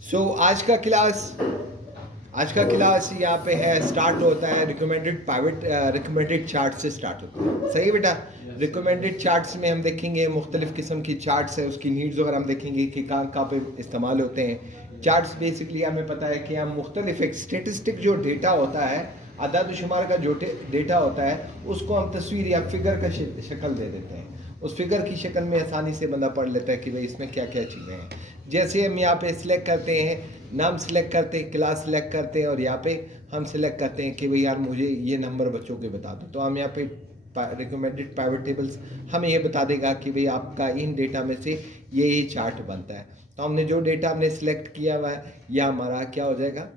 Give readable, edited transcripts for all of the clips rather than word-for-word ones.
आज का क्लास यहाँ पे है, स्टार्ट होता है रिकमेंडेड चार्ट से स्टार्ट होता है। सही बेटा। रिकमेंडेड चार्ट्स में हम देखेंगे मुख्तलिफ़ किस्म की चार्ट्स है, उसकी नीड्स वगैरह हम देखेंगे कि कहाँ कहाँ पे इस्तेमाल होते हैं। चार्ट्स बेसिकली हमें पता है कि हम मुख्तलिफ एक स्टेटिस्टिक जो डेटा होता है, अदाद शुमार का जो डेटा होता है, उसको हम तस्वीर या फिगर का शक्ल दे देते हैं। उस फिगर की शक्ल में आसानी से बंदा पढ़ लेता है कि भाई इसमें क्या क्या चीज़ें हैं। जैसे हम यहाँ पे सिलेक्ट करते हैं, नाम सेलेक्ट करते हैं, क्लास सेलेक्ट करते हैं और यहाँ पे हम सेलेक्ट करते हैं कि भाई यार मुझे ये नंबर बच्चों के बता दो, तो हम यहाँ पे रिकमेंडेड प्राइवेट टेबल्स हमें ये बता देगा कि भाई आपका इन डेटा में से ये चार्ट बनता है। तो हमने जो डेटा हमने सेलेक्ट किया हुआ है, यह हमारा क्या हो जाएगा,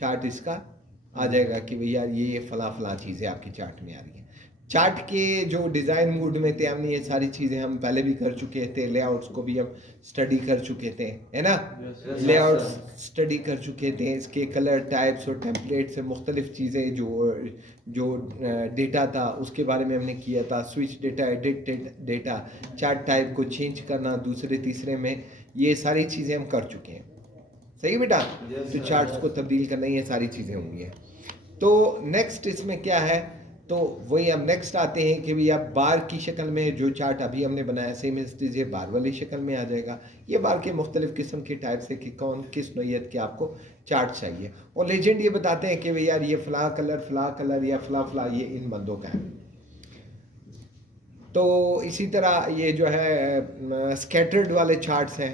चार्ट इसका आ जाएगा कि भैया ये फला फला चीज़ें आपकी चार्ट में आ रही है। चार्ट के जो डिज़ाइन मूड में थे, हमने ये सारी चीज़ें हम पहले भी कर चुके थे, लेआउट्स को भी हम स्टडी कर चुके थे, है ना। लेआउट्स स्टडी कर चुके थे, इसके कलर टाइप्स और टेम्पलेट से मुख्तलिफ चीज़ें जो डेटा था उसके बारे में हमने किया था। Switch data, edit data, chart type को चेंज करना दूसरे तीसरे में, ये सारी चीज़ें हम कर चुके हैं। सही बेटा। तो चार्ट्स को तब्दील करना, ये सारी चीज़ें होंगी हैं। तो नेक्स्ट इसमें क्या है, तो वही हम नेक्स्ट आते हैं कि भैया बार की शक्ल में जो चार्ट अभी हमने बनाया, सेम इस ये बार वाली शक्ल में आ जाएगा। ये बार के मुख्तलिफ किस्म के टाइप्स है कि कौन किस नोयत के आपको चार्ट चाहिए। और लेजेंड ये बताते हैं कि भैया ये फला कलर या फला फला ये इन बंदों का है। तो इसी तरह ये जो है स्कैटर्ड वाले चार्ट्स हैं।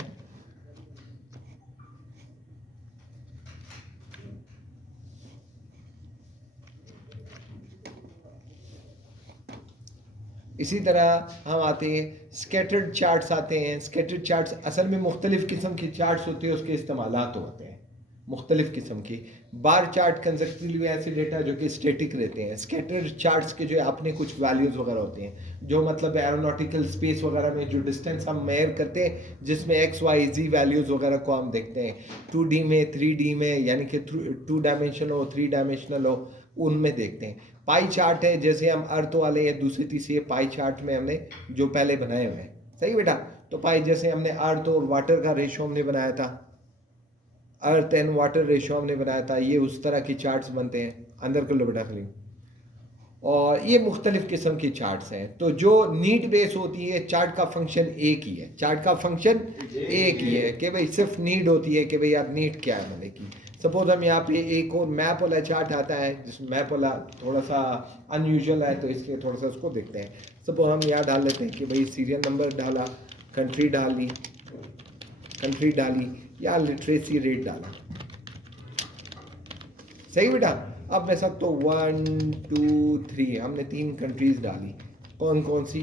इसी तरह हम आते हैं स्कैटर्ड चार्ट्स आते हैं। स्कैटर्ड चार्ट्स असल में मुख्तलिफ़ किस्म के चार्ट्स होते हैं, उसके इस्तेमालात होते हैं मुख्तलिफ़ किस्म की। बार चार्ट कंसेप्चुअली ऐसे डेटा जो कि स्टेटिक रहते हैं। स्कैटर्ड चार्ट्स के जो अपने कुछ वैल्यूज़ वगैरह होते हैं, जो मतलब एरोनॉटिकल स्पेस वगैरह में जो डिस्टेंस हम मेयर करते हैं, जिसमें एक्स वाई जी वैल्यूज़ वगैरह को हम देखते हैं 2D में 3D में, यानी कि 2 डायमेंशनल हो 3 डायमेंशनल हो, उनमें देखते हैं। पाई चार्ट है, जैसे हम अर्थ वाले या दूसरे तीसरे पाई चार्ट में हमने जो पहले बनाए हुए हैं। सही बेटा। तो पाई जैसे हमने अर्थ और वाटर का रेशो हमने बनाया था, अर्थ एंड वाटर रेशो हमने बनाया था, ये उस तरह की चार्ट्स बनते हैं। अंदर कर लो बेटा खाली। और ये मुख्तलिफ किस्म की चार्ट्स हैं। तो जो नीड बेस होती है, चार्ट का फंक्शन एक ही है, चार्ट का फंक्शन एक ही है कि भाई सिर्फ नीड होती है कि भाई यार नीड क्या है बने की। सपोज हम यहाँ पे एक और मैप वाला चार्ट आता है, जिस मैप वाला थोड़ा सा अनयूजुअल है, तो इसलिए थोड़ा सा उसको देखते हैं। सपोज हम यहाँ डाल लेते हैं कि भाई सीरियल नंबर डाला, कंट्री डाली या लिटरेसी रेट डाला। सही बेटा। अब मैं सब तो 1 2 3 हमने 3 कंट्रीज डाली। कौन कौन सी?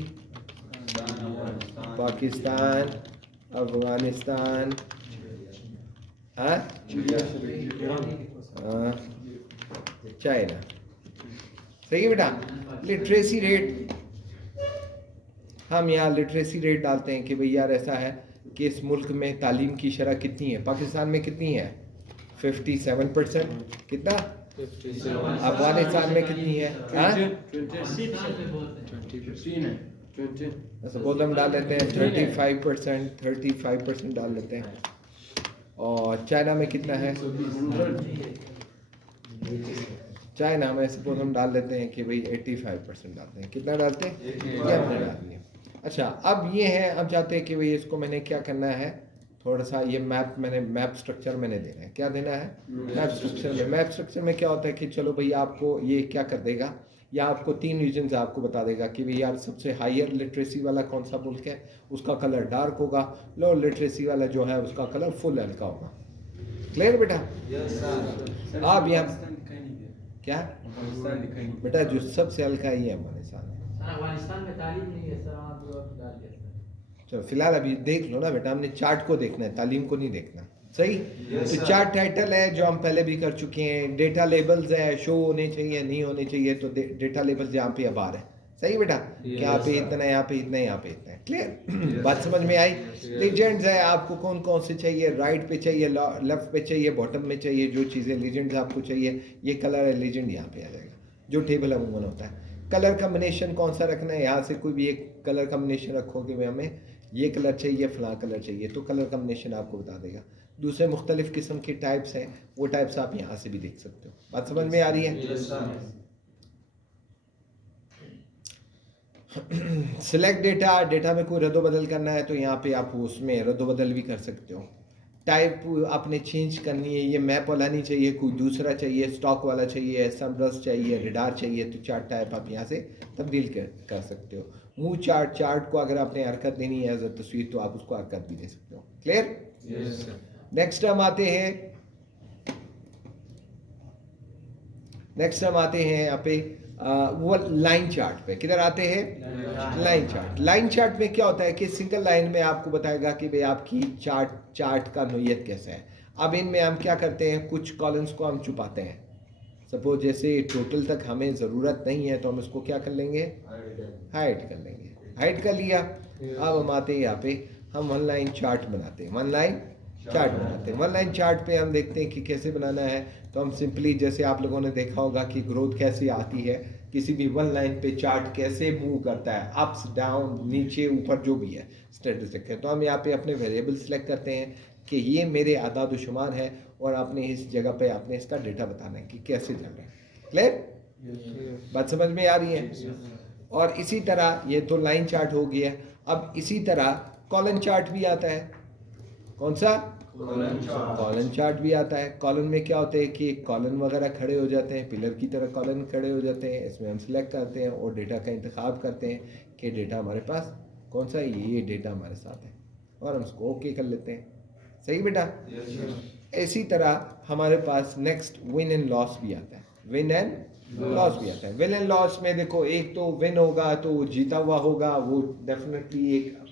पाकिस्तान, अफगानिस्तान, चाइना। सही है बेटा। लिटरेसी रेट, हम यहाँ लिटरेसी रेट डालते हैं कि भाई यार ऐसा है कि इस मुल्क में तालीम की शरह कितनी है। पाकिस्तान में कितनी है? 57%। कितना? अफगानिस्तान में कितनी है? सपोज हम डाल लेते हैं 35% डाल लेते हैं। और चाइना में कितना है? चाइना में सपोज हम डाल लेते हैं कि भाई 85% डालते हैं। कितना डालते हैं? डालिए। अच्छा, अब ये है, अब चाहते हैं कि भाई इसको मैंने क्या करना है, थोड़ा सा ये मैप स्ट्रक्चर मैंने देना है। क्या देना है? मैप स्ट्रक्चर में क्या होता है कि चलो भाई आपको ये क्या कर देगा, या आपको 3 रीजन आपको बता देगा कि भाई यार सबसे हायर लिटरेसी वाला कौन सा मुल्क है, उसका कलर डार्क होगा। लो लिटरेसी वाला जो है उसका कलर फुल हल्का होगा। क्लियर बेटा? आप यहाँ क्या बेटा, जो सबसे हल्का ही है अफगानिस्तान में तालीम नहीं है सर, आप चलो फिलहाल अभी देख लो ना बेटा, हमने चार्ट को देखना है, तालीम को नहीं देखना। सही। तो चार्ट टाइटल है जो हम पहले भी कर चुके हैं। डेटा लेबल्स है, शो होने चाहिए नहीं होने चाहिए, तो डेटा लेबल्स यहाँ पे अब आ रहे हैं। सही बेटा। यहाँ पे इतना, यहाँ पे इतना, यहाँ पे इतना है। क्लियर? बात समझ में आई? लीजेंड्स है, आपको कौन कौन से चाहिए, राइट पे चाहिए, लेफ्ट पे चाहिए, बॉटम में चाहिए, जो चीज़ें लीजेंड्स आपको चाहिए, ये कलर है लीजेंड यहाँ पे आ जाएगा, जो टेबल अमूमन होता है। कलर कम्बिनेशन कौन सा रखना है, यहाँ से कोई भी एक कलर कम्बिनेशन रखोगे, हमें ये कलर चाहिए, फलां कलर चाहिए, तो कलर कम्बिनेशन आपको बता देगा। दूसरे मुख्तलिफ किस्म के टाइप्स हैं, वो टाइप्स आप यहाँ से भी देख सकते हो। बात समझ में आ रही है? सिलेक्ट डेटा, डेटा में कोई रद्द बदल करना है तो यहाँ पे आप उसमें रद्द बदल भी कर सकते हो। टाइप आपने चेंज करनी है, ये मैप वाला नहीं चाहिए, कोई दूसरा चाहिए, स्टॉक वाला चाहिए, समरस चाहिए, रिडार चाहिए, तो चार्ट टाइप आप यहाँ से तब्दील कर सकते हो। मूव चार्ट, चार्ट को अगर आपने हरकत देनी है एज अ तस्वीर तो आप उसको हरकत भी दे सकते हो। क्लियर? नेक्स्ट हम आते हैं यहाँ पे वो लाइन चार्ट पे। किधर आते हैं? Line chart. लाइन चार्ट में क्या होता है कि सिंगल लाइन में आपको बताएगा कि भाई आपकी चार्ट का नोयत कैसा है। अब इनमें हम क्या करते हैं, कुछ कॉलम्स को हम छुपाते हैं। सपोज जैसे टोटल तक हमें ज़रूरत नहीं है तो हम इसको क्या कर लेंगे, हाइड कर लेंगे। हाइड कर लिया। अब हम आते हैं यहाँ पे, हम वन लाइन चार्ट बनाते हैं। वन लाइन चार्ट बनाते हैं। वन लाइन चार्ट पे हम देखते हैं कि कैसे बनाना है। तो हम सिंपली, जैसे आप लोगों ने देखा होगा कि ग्रोथ कैसे आती है, किसी भी वन लाइन पे चार्ट कैसे मूव करता है, अप्स डाउन नीचे ऊपर जो भी है स्टैटिस्टिक है। तो हम यहाँ पे अपने वेरिएबल सेलेक्ट करते हैं कि ये मेरे आदाद व शुमार है और आपने इस जगह पे आपने इसका डेटा बताना है कि कैसे चल रहा है। क्लियर? बात समझ में आ रही है? और इसी तरह ये तो लाइन चार्ट हो गया। अब इसी तरह कॉलम चार्ट भी आता है। कौन सा? कॉलम चार्ट भी आता है। कॉलम में क्या होता है कि कॉलम वगैरह खड़े हो जाते हैं, पिलर की तरह कॉलम खड़े हो जाते हैं। इसमें हम सिलेक्ट करते हैं और डेटा का इंतखाब करते हैं कि डेटा हमारे पास कौन सा है, ये डेटा हमारे साथ है, और हम उसको ओके कर लेते हैं। सही बेटा? इसी तरह हमारे पास नेक्स्ट विन एंड लॉस भी आता है। विन एंड लॉस भी आता है। विन एंड लॉस में देखो, एक तो विन होगा तो जीता हुआ होगा, वो डेफिनेटली एक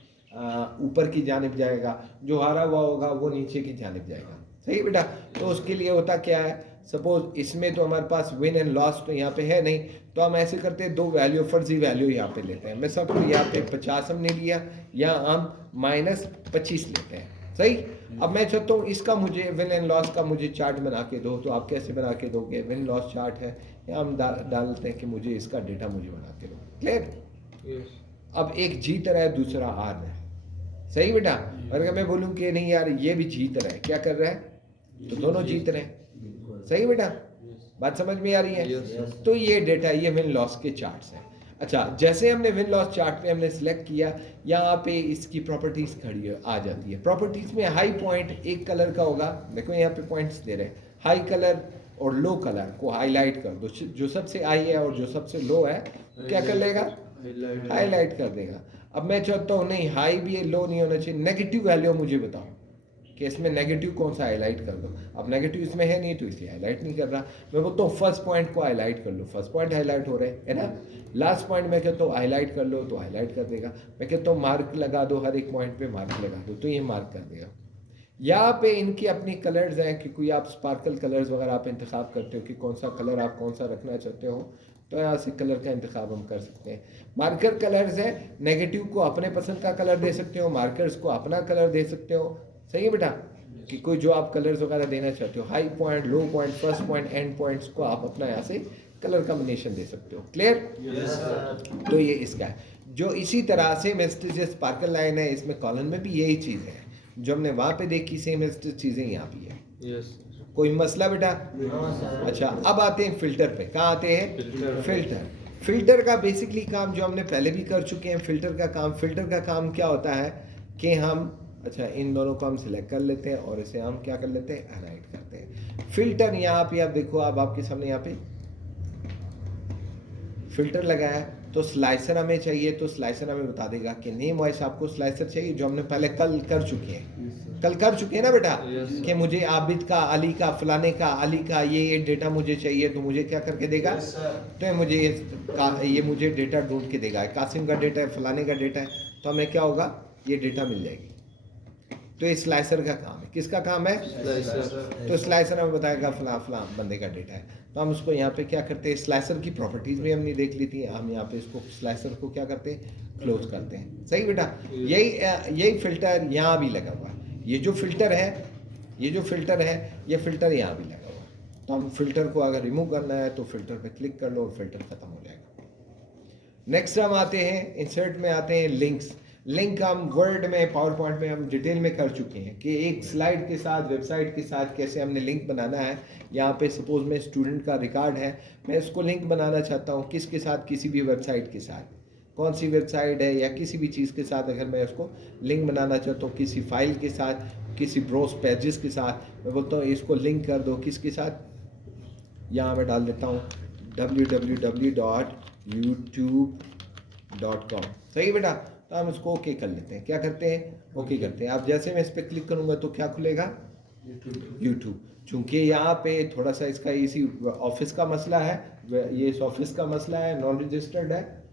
ऊपर की जानिब जाएगा, जो हारा हुआ होगा वो नीचे की जानिब जाएगा। सही बेटा? तो उसके लिए होता क्या है, सपोज इसमें तो हमारे पास विन एंड लॉस तो यहाँ पे है नहीं, तो हम ऐसे करते हैं, दो वैल्यू, फर्जी वैल्यू यहाँ पे लेते हैं। मैं सब यहाँ पे 50 हमने लिया, यहाँ हम -25 लेते हैं। सही? अब मैं चाहता हूँ इसका मुझे विन एंड लॉस का मुझे चार्ट बना के दो, तो आप कैसे बना के दोगे? विन लॉस चार्ट है, या हम डालते हैं कि मुझे इसका डेटा मुझे बना के दो। क्लियर? अब एक जीत रहा है, दूसरा हार रहा है। सही बेटा? और अगर मैं बोलूं कि नहीं यार ये भी जीत रहा है, क्या कर रहा है, तो दोनों जीत रहे हैं। सही बेटा? बात समझ में आ रही है? तो ये डेटा, ये विन लॉस के चार्ट्स हैं। अच्छा, जैसे हमने विन लॉस चार्ट पे हमने सिलेक्ट किया, यहाँ पे इसकी प्रॉपर्टीज खड़ी आ जाती है। प्रॉपर्टीज में हाई पॉइंट एक कलर का होगा, देखो यहाँ पे पॉइंट्स दे रहे हैं, हाई कलर और लो कलर को हाईलाइट कर दो। जो सबसे हाई है और जो सबसे लो है क्या कर लेगा, हाईलाइट कर देगा। अब मैं चाहता हूँ नहीं, हाई भी है, लो नहीं होना चाहिए, नेगेटिव वैल्यू मुझे बताओ कि इसमें नेगेटिव कौन सा हाईलाइट कर दो। अब नेगेटिव इसमें है नहीं तो इसलिए हाईलाइट नहीं कर रहा। मैं बोलता हूँ फर्स्ट पॉइंट को हाईलाइट कर लो, फर्स्ट पॉइंट हाईलाइट हो रहे है ना। लास्ट पॉइंट मैं कहता हूँ हाईलाइट कर लो तो हाईलाइट कर देगा। मैं कहता हूँ मार्क लगा दो, हर एक पॉइंट पे मार्क लगा दो तो ये मार्क कर देगा। यहाँ पे इनकी अपनी कलर्स हैं कि कोई आप स्पार्कल कलर्स वगैरह आप इंतखाब करते हो कि कौन सा कलर आप कौन सा रखना चाहते हो, तो यहाँ से कलर का इंतखाब हम कर सकते हैं। मार्कर कलर्स है, नेगेटिव को अपने पसंद का कलर दे सकते हो, मार्कर्स को अपना कलर दे सकते हो। सही है बेटा? कि कोई जो आप कलर्स वगैरह देना चाहते हो, high point, low point, first point, and points को आप अपना यहाँ से कलर कॉम्बिनेशन दे सकते हो। क्लियर? तो ये इसका है। जो इसी तरह से मैस्टेज स्पार्कल लाइन है, इसमें कॉलम में भी यही चीज़ है जो हमने वहाँ पे देखी, सेम चीज़ें यहाँ भी है। कोई मसला बेटा? अच्छा, अब आते हैं फिल्टर पे। कहाँ आते हैं? फिल्टर का बेसिकली काम जो हमने पहले भी कर चुके हैं। फिल्टर का काम क्या होता है कि हम, अच्छा इन दोनों को हम सिलेक्ट कर लेते हैं और इसे हम क्या कर लेते हैं, हाईलाइट करते हैं। फिल्टर यहाँ पे आप देखो, अब आपके सामने यहाँ पे फिल्टर लगाया, तो स्लाइसर हमें चाहिए, तो स्लाइसर हमें बता देगा कि नेम वाइज आपको स्लाइसर चाहिए, जो हमने पहले कल कर चुके हैं ना बेटा, कि मुझे आबिद का, अली का, फलाने का, अली का ये डेटा मुझे चाहिए, तो मुझे क्या करके देगा, तो ये मुझे डेटा ढूंढ के देगा। कासिम का डेटा है, फलाने का डेटा है, तो हमें क्या होगा, ये डेटा मिल जाएगी। तो ये स्लाइसर का काम है। किसका काम है? तो स्लाइसर हमें बताएगा फलां बंदे का डेटा है, तो हम उसको यहाँ पे क्या करते हैं, स्लाइसर की प्रॉपर्टीज भी हमने देख ली थी, हम यहाँ पे इसको स्लाइसर को क्या करते हैं, क्लोज करते हैं। सही बेटा? यही फिल्टर यहाँ भी लगा हुआ है। ये जो फिल्टर है ये फिल्टर यहाँ भी लगा हुआ है। तो हम फिल्टर को अगर रिमूव करना है तो फिल्टर पे क्लिक कर लो और फिल्टर खत्म हो जाएगा। नेक्स्ट हम आते हैं इंसर्ट में, आते हैं लिंक्स। लिंक हम वर्ड में, पावर पॉइंट में हम डिटेल में कर चुके हैं कि एक स्लाइड के साथ, वेबसाइट के साथ कैसे हमने लिंक बनाना है। यहाँ पे सपोज में स्टूडेंट का रिकॉर्ड है, मैं इसको लिंक बनाना चाहता हूँ किसके साथ, किसी भी वेबसाइट के साथ, कौन सी वेबसाइट है या किसी भी चीज़ के साथ अगर मैं उसको लिंक बनाना चाहता हूँ, किसी फाइल के साथ, किसी ब्रोस पेजेस के साथ, मैं बोलता हूँ इसको लिंक कर दो किसके साथ, यहाँ मैं डाल देता हूँ www.youtube.com। सही बेटा, तो हम इसको ओके कर लेते हैं। क्या करते हैं, ओके करते हैं। अब जैसे मैं इस पर क्लिक करूँगा तो क्या खुलेगा, यूट्यूब। चूँकि यहाँ पे थोड़ा सा इसका इसी ऑफिस का मसला है, ये इस ऑफिस का मसला है, नॉन रजिस्टर्ड है,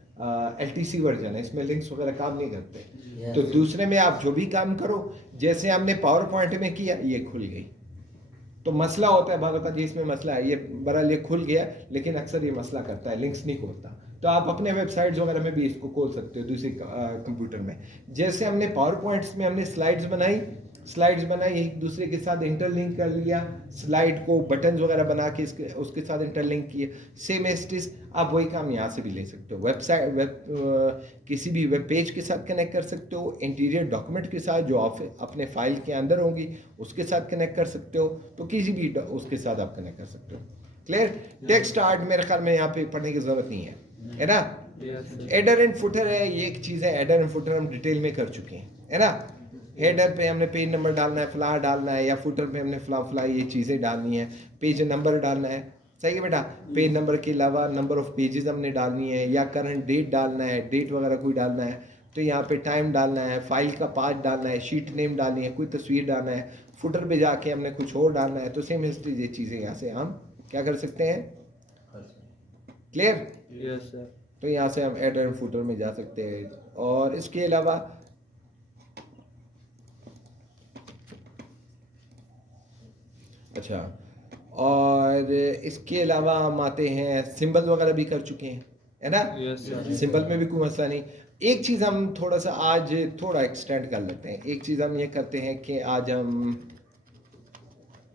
LTC वर्जन है, इसमें लिंक्स वगैरह काम नहीं करते। तो दूसरे में आप जो भी काम करो, जैसे हमने पावर पॉइंट में किया, ये खुल गई। तो मसला होता है बालों का जी, इसमें मसला है, ये बहरहाल ये खुल गया, लेकिन अक्सर ये मसला करता है, लिंक्स नहीं खोलता। तो आप अपने वेबसाइट्स वगैरह में भी इसको खोल सकते हो दूसरे कंप्यूटर में। जैसे हमने पावर पॉइंट्स में हमने स्लाइड्स बनाई, एक दूसरे के साथ इंटरलिंक कर लिया, स्लाइड को बटन्स वगैरह बना के उसके साथ इंटरलिंक किए, सेम एस्टिस आप वही काम यहाँ से भी ले सकते हो। किसी भी वेब पेज के साथ कनेक्ट कर सकते हो, इंटीरियर डॉक्यूमेंट के साथ जो अपने फाइल के अंदर होंगी उसके साथ कनेक्ट कर सकते हो, तो किसी भी उसके साथ आप कनेक्ट कर सकते हो। क्लियर। टेक्स्ट आर्ट मेरे ख्याल में यहाँ पे पढ़ने की जरूरत नहीं है ना। हेडर एंड फुटर है, ये एक चीज़ है, हेडर एंड फुटर हम डिटेल में कर चुके हैं, है ना। हेडर पे हमने पेज नंबर डालना है, फला डालना है, या फुटर पे हमने फला ये चीज़ें डालनी है, पेज नंबर डालना है। सही है बेटा। पेज नंबर के अलावा नंबर ऑफ पेजेस हमने डालनी है, या करंट डेट डालना है, डेट वगैरह कोई डालना है तो यहाँ पे टाइम डालना है, फाइल का पाथ डालना है, शीट नेम डालनी है, कोई तस्वीर डालना है, फुटर पे जाके हमने कुछ और डालना है। तो सेम हिस्ट्री ये चीज़ें यहाँ से हम क्या कर सकते हैं। क्लियर। Yes sir. तो यहाँ से हम हेडर एंड फुटर में जा सकते हैं। और इसके अलावा अच्छा, और इसके अलावा हम आते हैं, सिंबल वगैरह भी कर चुके हैं, है ना। Yes sir. सिंबल में भी कोई मसला नहीं। एक चीज़ हम थोड़ा सा आज थोड़ा एक्सटेंड कर लेते हैं। एक चीज़ हम ये करते हैं कि आज हम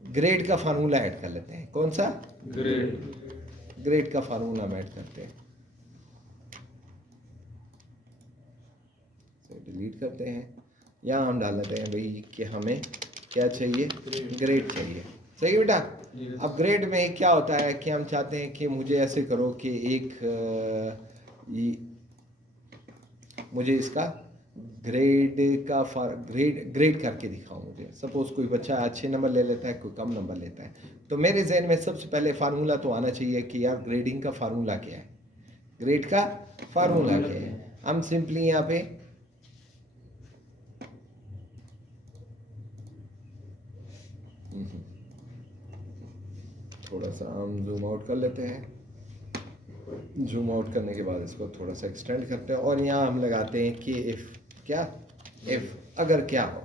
ग्रेड का फार्मूला ऐड कर लेते हैं। कौन सा, ग्रेड का फार्मूला हम ऐड करते हैं। डिलीट करते हैं, यहाँ हम डाल देते हैं भाई कि हमें क्या चाहिए, ग्रेड चाहिए। सही है बेटा। अब ग्रेड में क्या होता है कि हम चाहते हैं कि मुझे ऐसे करो कि मुझे इसका ग्रेड करके दिखाओ मुझे। सपोज कोई बच्चा अच्छे नंबर ले लेता है, कोई कम नंबर लेता है, तो मेरे जहन में सबसे पहले फार्मूला तो आना चाहिए कि यार ग्रेडिंग का फार्मूला क्या है, ग्रेड का फार्मूला क्या है। हम सिंपली यहाँ पे थोड़ा सा हम जूम आउट कर लेते हैं। जूम आउट करने के बाद इसको थोड़ा सा एक्सटेंड करते हैं, और यहाँ हम लगाते हैं कि इफ़ अगर क्या हो,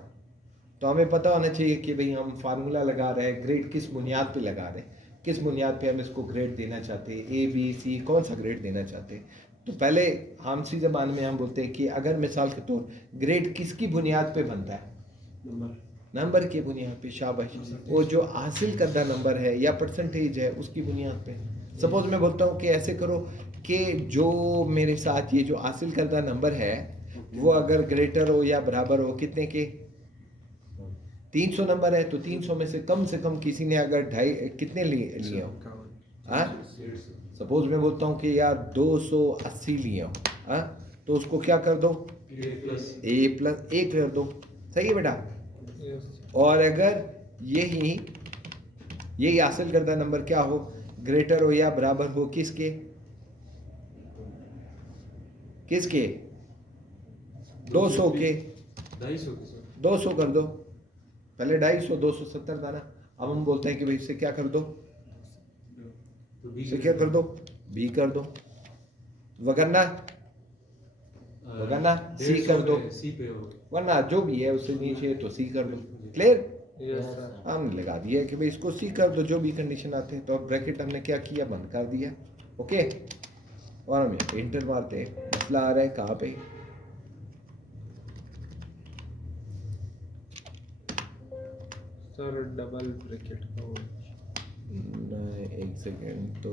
तो हमें पता होना चाहिए कि भाई हम फार्मूला लगा रहे हैं, ग्रेड किस बुनियाद पे लगा रहे हैं, किस बुनियाद पे हम इसको ग्रेड देना चाहते हैं, ABC कौन सा ग्रेड देना चाहते हैं। तो पहले हमसी ज़बान में हम बोलते हैं कि अगर मिसाल के तौर ग्रेड किसकी बुनियाद पे बनता है, नंबर की बुनियाद पे। शाबाश। वो जो हासिल करदा नंबर है या परसेंटेज है उसकी बुनियाद पे। सपोज मैं बोलता हूँ कि ऐसे करो कि जो मेरे साथ ये जो हासिल करदा नंबर है वो अगर ग्रेटर हो या बराबर हो कितने के, 300 नंबर है, तो 300 में से कम किसी ने अगर कितने लिए हो, हाँ। सपोज मैं बोलता हूँ कि यार 280 लिए हो, हाँ, तो उसको क्या कर दो, A+1 कर दो। सही है बेटा। और अगर यही हासिल करदा नंबर क्या हो, ग्रेटर हो या बराबर हो किसके 200 के, 200 कर दो। पहले 250 270 था ना। अब हम बोलते हैं कि भाई इससे क्या कर दो, इससे क्या कर दो, B कर दो, वरना C कर दो, वरना जो भी है उससे नीचे तो C कर दो। क्लियर। हमने लगा दिया कि भाई इसको C कर दो, जो भी कंडीशन आते हैं। तो अब ब्रैकेट हमने क्या किया, बंद कर दिया। ओके। और हम यहाँ इंटर मारते हैं। मसला आ रहा है कहाँ पे, सर डबल ब्रैकेट का हो। एक सेकेंड, तो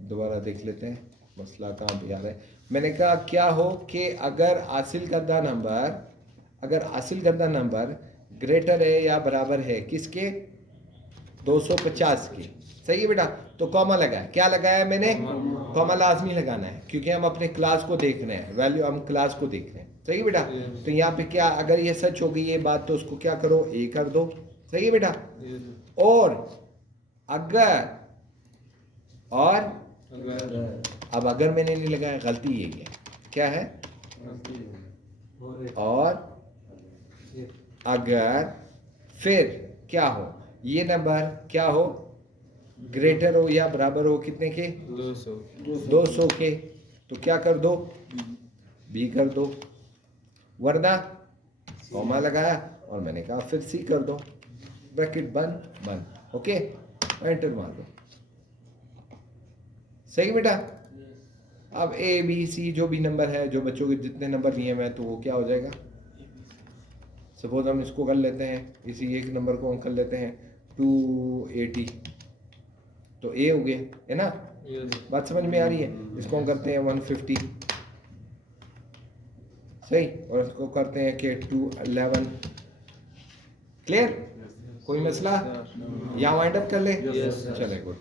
दोबारा देख लेते हैं मसला कहाँ पे आ रहा है। मैंने कहा क्या हो कि अगर हासिल करदा नंबर ग्रेटर है या बराबर है किसके, 250 के। सही है बेटा। तो कॉमा लगाया, क्या लगाया मैंने, कॉमा लाजमी लगाना है क्योंकि हम अपने क्लास को देख रहे हैं, वैल्यू हम क्लास को देख रहे हैं। सही है बेटा। तो यहाँ पे क्या, अगर ये सच होगी ये बात तो उसको क्या करो, ए कर दो। सही है बेटा। और अगर अब अगर मैंने नहीं लगाया, गलती यही है, क्या है, और अगर फिर क्या हो, ये नंबर क्या हो, ग्रेटर हो या बराबर हो कितने के, 200 के, तो क्या कर दो, बी कर दो, वरना कॉमा लगाया और मैंने कहा फिर सी कर दो, ब्रैकेट बंद। ओके, एंटर मार दो। सही बेटा। अब ए बी सी जो भी नंबर है, जो बच्चों के जितने नंबर दिए मैं, तो वो क्या हो जाएगा, सपोज हम इसको कर लेते हैं, इसी एक नंबर को हम कर लेते हैं 280, तो ए हो गया है ना। बात समझ में आ रही है। इसको हम करते हैं 150, सही, और इसको करते हैं कि 211। क्लियर, कोई मसला, यहाँ वाइंड अप कर ले, चले गुड।